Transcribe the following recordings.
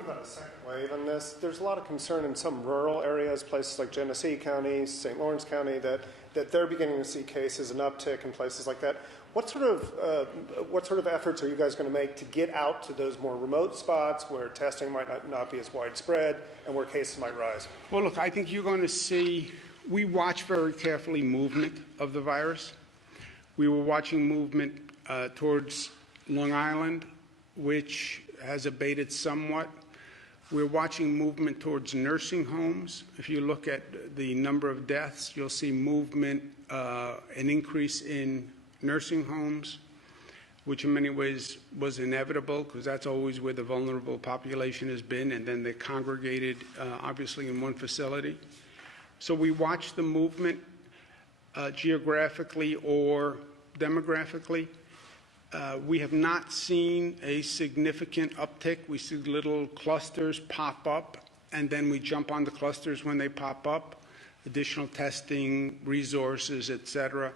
About a second wave on this. There's a lot of concern in some rural areas, places like Genesee County, St. Lawrence County, that they're beginning to see cases, an uptick in places like that. What sort of efforts are you guys going to make to get out to those more remote spots where testing might not be as widespread and where cases might rise? Well, look, I think you're going to see, we watch very carefully movement of the virus. We were watching movement towards Long Island, which has abated somewhat. We're watching movement towards nursing homes. If you look at the number of deaths, you'll see movement, an increase in nursing homes, which in many ways was inevitable because that's always where the vulnerable population has been, and then they're congregated, obviously, in one facility. So we watch the movement geographically or demographically. We have not seen a significant uptick. We see little clusters pop up, and then we jump on the clusters when they pop up, additional testing, resources, et cetera.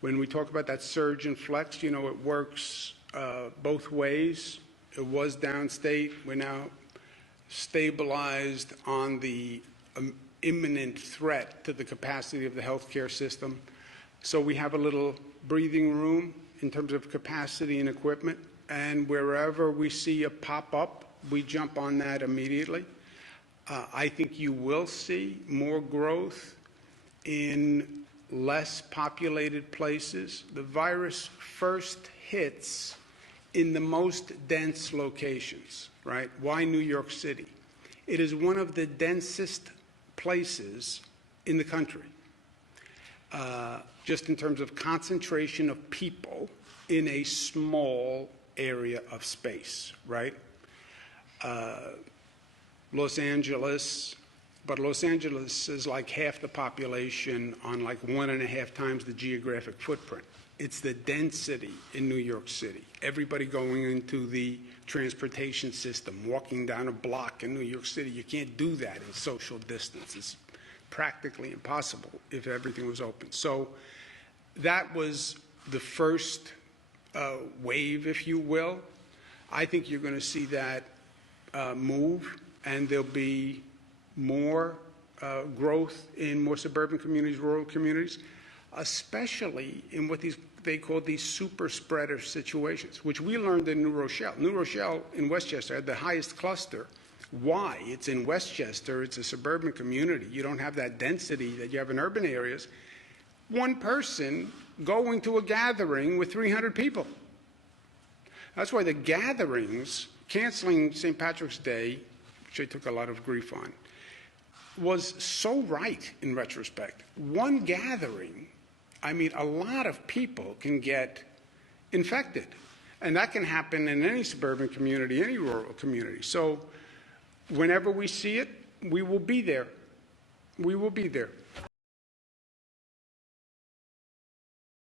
When we talk about that surge and flex, you know, it works both ways. It was downstate. We're now stabilized on the imminent threat to the capacity of the healthcare system. So we have a little breathing room in terms of capacity and equipment, and wherever we see a pop-up, we jump on that immediately. I think you will see more growth in less populated places. The virus first hits in the most dense locations, right? Why New York City? It is one of the densest places in the country. Just in terms of concentration of people in a small area of space, right? Los Angeles, but Los Angeles is like half the population on like 1.5 times the geographic footprint. It's the density in New York City. Everybody going into the transportation system, walking down a block in New York City, you can't do that in social distance. It's practically impossible if everything was open. So that was the first wave, if you will. I think you're going to see that move, and there'll be more growth in more suburban communities, rural communities, especially in what they call these super spreader situations, which we learned in New Rochelle. New Rochelle in Westchester had the highest cluster. Why? It's in Westchester. It's a suburban community. You don't have that density that you have in urban areas. One person going to a gathering with 300 people. That's why the gatherings, canceling St. Patrick's Day, which I took a lot of grief on, was so right in retrospect. One gathering, I mean, a lot of people can get infected. And that can happen in any suburban community, any rural community. So whenever we see it, we will be there. We will be there.